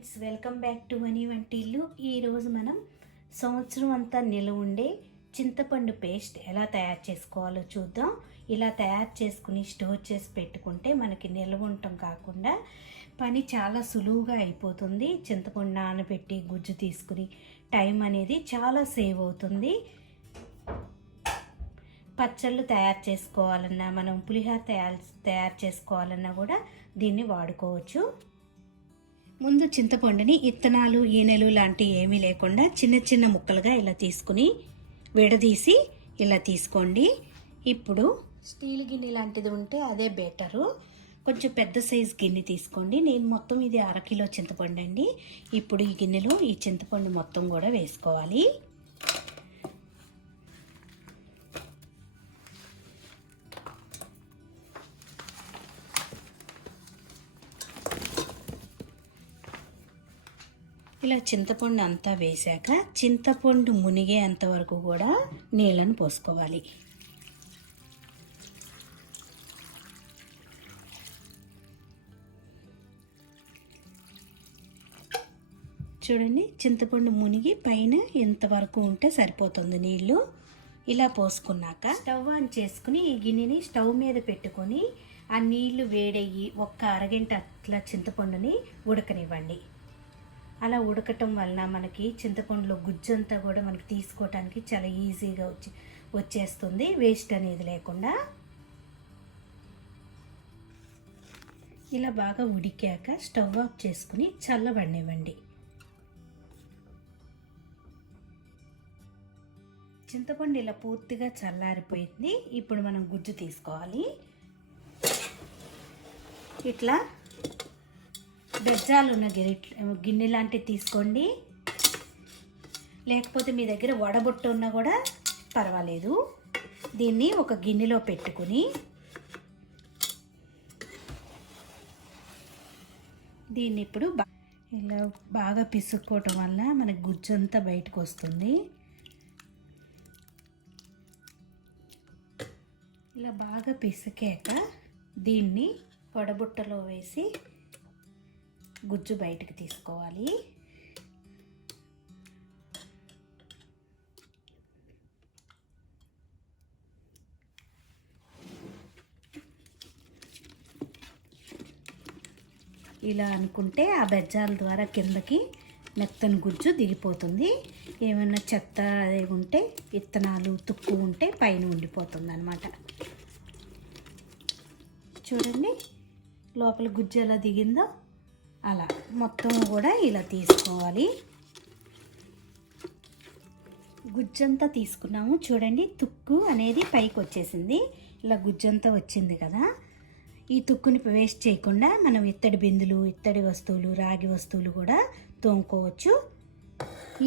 Friends, welcome back to వని వంటిల్లు. ఈరోజు మనం సంవత్సరం అంతా నిల్వ ఉండే చింతపండు పేస్ట్ ఎలా తయారు చేసుకోవాలో చూద్దాం. ఇలా తయారు చేసుకుని స్టోర్ చేసి పెట్టుకుంటే మనకి నిల్వ ఉండటం కాకుండా పని చాలా సులువుగా అయిపోతుంది. చింతపండు నానబెట్టి గుజ్జు తీసుకుని టైం అనేది చాలా సేవ్ అవుతుంది. పచ్చళ్ళు తయారు చేసుకోవాలన్నా, మనం పులిహోర తయారు చేసుకోవాలన్నా కూడా దీన్ని వాడుకోవచ్చు. ముందు చింతపండుని ఇత్తనాలు, ఈనెలు లాంటివి ఏమీ లేకుండా చిన్న చిన్న ముక్కలుగా ఇలా తీసుకుని విడదీసి ఇలా తీసుకోండి. ఇప్పుడు స్టీల్ గిన్నె లాంటిది ఉంటే అదే బెటరు. కొంచెం పెద్ద సైజు గిన్నె తీసుకోండి. నేను మొత్తం ఇది 1/2 కిలో చింతపండు అండి. ఇప్పుడు ఈ గిన్నెలో ఈ చింతపండు మొత్తం కూడా వేసుకోవాలి. ఇలా చింతపండు అంతా వేశాక చింతపండు మునిగేంత వరకు కూడా నీళ్ళను పోసుకోవాలి. చూడండి, చింతపండు మునిగి పైన ఎంతవరకు ఉంటే సరిపోతుంది నీళ్ళు. ఇలా పోసుకున్నాక స్టవ్ ఆన్ చేసుకుని ఈ గిన్నెని స్టవ్ మీద పెట్టుకొని ఆ నీళ్లు వేడయ్యి ఒక్క అరగంట అట్లా చింతపండుని ఉడకనివ్వండి. అలా ఉడకటం వలన మనకి చింతపండులో గుజ్జంతా కూడా మనకి తీసుకోవటానికి చాలా ఈజీగా వచ్చేస్తుంది, వేస్ట్ అనేది లేకుండా. ఇలా బాగా ఉడికాక స్టవ్ ఆఫ్ చేసుకుని చల్లబడనివ్వండి. చింతపండు ఇలా పూర్తిగా చల్లారిపోయింది. ఇప్పుడు మనం గుజ్జు తీసుకోవాలి. ఇట్లా బెజ్జాలు ఉన్న గిన్నె లాంటివి తీసుకోండి. లేకపోతే మీ దగ్గర వడబొట్టు ఉన్నా కూడా పర్వాలేదు. దీన్ని ఒక గిన్నెలో పెట్టుకుని దీన్ని ఇప్పుడు ఇలా బాగా పిసుక్కోవటం వల్ల మనకి గుజ్జు అంతా బయటకు వస్తుంది. ఇలా బాగా పిసికాక దీన్ని వడబుట్టలో వేసి గుజ్జు బయటకు తీసుకోవాలి. ఇలా అనుకుంటే ఆ బెజ్జాల ద్వారా కిందకి మెత్తని గుజ్జు దిగిపోతుంది. ఏమన్నా చెత్త అది ఉంటే, విత్తనాలు, తుక్కు ఉంటే పైన ఉండిపోతుంది అన్నమాట. చూడండి, లోపల గుజ్జు ఎలా దిగిందో అలా మొత్తం కూడా ఇలా తీసుకోవాలి. గుజ్జంతా తీసుకున్నాము. చూడండి, తుక్కు అనేది పైకి వచ్చేసింది. ఇలా గుజ్జంతా వచ్చింది కదా. ఈ తుక్కుని వేస్ట్ చేయకుండా మనం ఇత్తడి బిందులు, ఇత్తడి వస్తువులు, రాగి వస్తువులు కూడా తోముకోవచ్చు.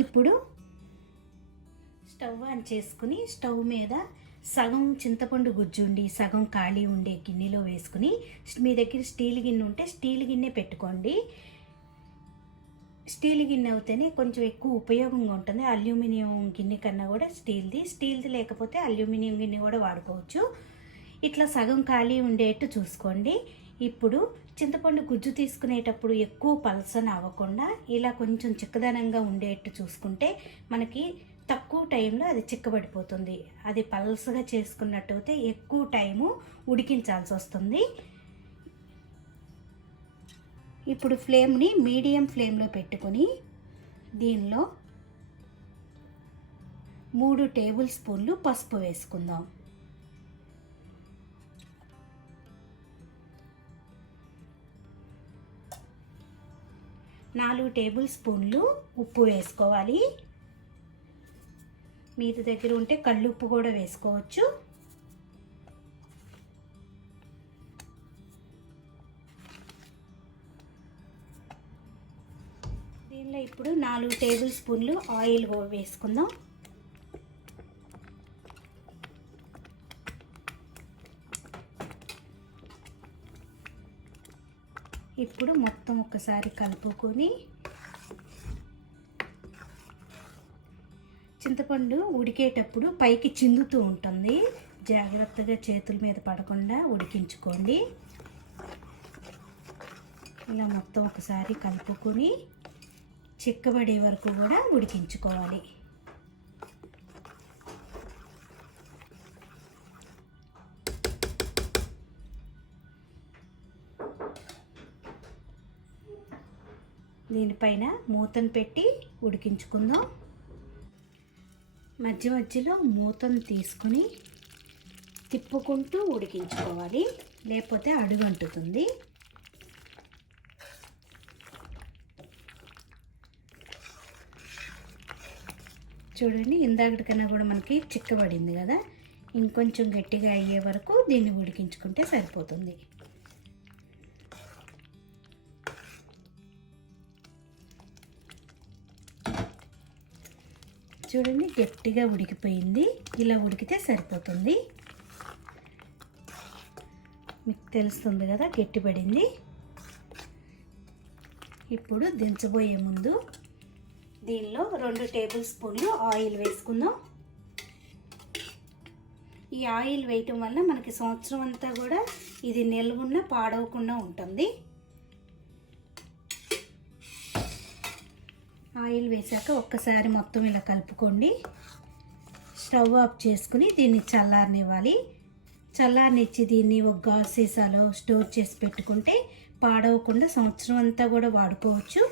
ఇప్పుడు స్టవ్ ఆన్ చేసుకుని స్టవ్ మీద సగం చింతపండు గుజ్జు ఉండి సగం ఖాళీ ఉండే గిన్నెలో వేసుకుని, మీ దగ్గర స్టీల్ గిన్నె ఉంటే స్టీల్ గిన్నె పెట్టుకోండి. స్టీల్ గిన్నె అయితేనే కొంచెం ఎక్కువ ఉపయోగంగా ఉంటుంది. అల్యూమినియం గిన్నె కన్నా కూడా స్టీల్ది లేకపోతే అల్యూమినియం గిన్నె కూడా వాడుకోవచ్చు. ఇట్లా సగం ఖాళీ ఉండేట్టు చూసుకోండి. ఇప్పుడు చింతపండు గుజ్జు తీసుకునేటప్పుడు ఎక్కువ పలసన అవ్వకుండా ఇలా కొంచెం చిక్కదనంగా ఉండేట్టు చూసుకుంటే మనకి తక్కువ టైంలో అది చిక్కబడిపోతుంది. అది పల్సగా చేసుకున్నట్టయితే ఎక్కువ టైము ఉడికించాల్సి వస్తుంది. ఇప్పుడు ఫ్లేమ్ని మీడియం ఫ్లేమ్లో పెట్టుకొని దీనిలో 3 టేబుల్ స్పూన్లు పసుపు వేసుకుందాం. నాలుగు టేబుల్ స్పూన్లు ఉప్పు వేసుకోవాలి. మీ దగ్గర ఉంటే కళ్ళుప్పు కూడా వేసుకోవచ్చు. దీనిలో ఇప్పుడు 4 టేబుల్ స్పూన్లు ఆయిల్ వేసుకుందాం. ఇప్పుడు మొత్తం ఒకసారి కలుపుకొని చింతపండు ఉడికేటప్పుడు పైకి చిందుతూ ఉంటుంది. జాగ్రత్తగా చేతుల మీద పడకుండా ఉడికించుకోండి. ఇలా మొత్తం ఒకసారి కలుపుకొని చిక్కబడే వరకు కూడా ఉడికించుకోవాలి. దీనిపైన మూతను పెట్టి ఉడికించుకుందాం. మధ్య మధ్యలో మూతను తీసుకుని తిప్పుకుంటూ ఉడికించుకోవాలి, లేకపోతే అడుగంటుతుంది. చూడండి, ఇందాకటి కన్నా కూడా మనకి చిక్కబడింది కదా. ఇంకొంచెం గట్టిగా అయ్యే వరకు దీన్ని ఉడికించుకుంటే సరిపోతుంది. చూడండి, గట్టిగా ఉడికిపోయింది. ఇలా ఉడికితే సరిపోతుంది. మీకు తెలుస్తుంది కదా గట్టిపడింది. ఇప్పుడు దించబోయే ముందు దీనిలో 2 టేబుల్ స్పూన్లు ఆయిల్ వేసుకుందాం. ఈ ఆయిల్ వేయటం వల్ల మనకి సంవత్సరం అంతా కూడా ఇది నిల్వున్న పాడవకుండా ఉంటుంది. ఆయిల్ వేసాక ఒక్కసారి మొత్తం ఇలా కలుపుకోండి. స్టవ్ ఆఫ్ చేసుకుని దీన్ని చల్లారనివ్వాలి. చల్లారనిచ్చి దీన్ని ఒక గాజు సీసాలో స్టోర్ చేసి పెట్టుకుంటే పాడవకుండా సంవత్సరం అంతా కూడా వాడుకోవచ్చు.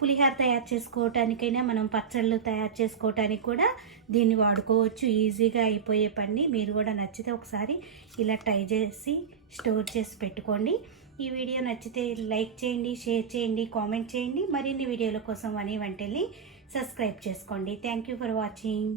పులిహోర తయారు చేసుకోవటానికైనా మనం పచ్చళ్ళు తయారు చేసుకోవటానికి కూడా దీన్ని వాడుకోవచ్చు. ఈజీగా అయిపోయే పని. మీరు కూడా నచ్చితే ఒకసారి ఇలా ట్రై చేసి స్టోర్ చేసి పెట్టుకోండి. ఈ వీడియో నచ్చితే లైక్ చేయండి, షేర్ చేయండి, కామెంట్ చేయండి. మరిన్ని వీడియోల కోసం వాణి వంటిల్ని సబ్స్క్రైబ్ చేసుకోండి. Thank you for watching.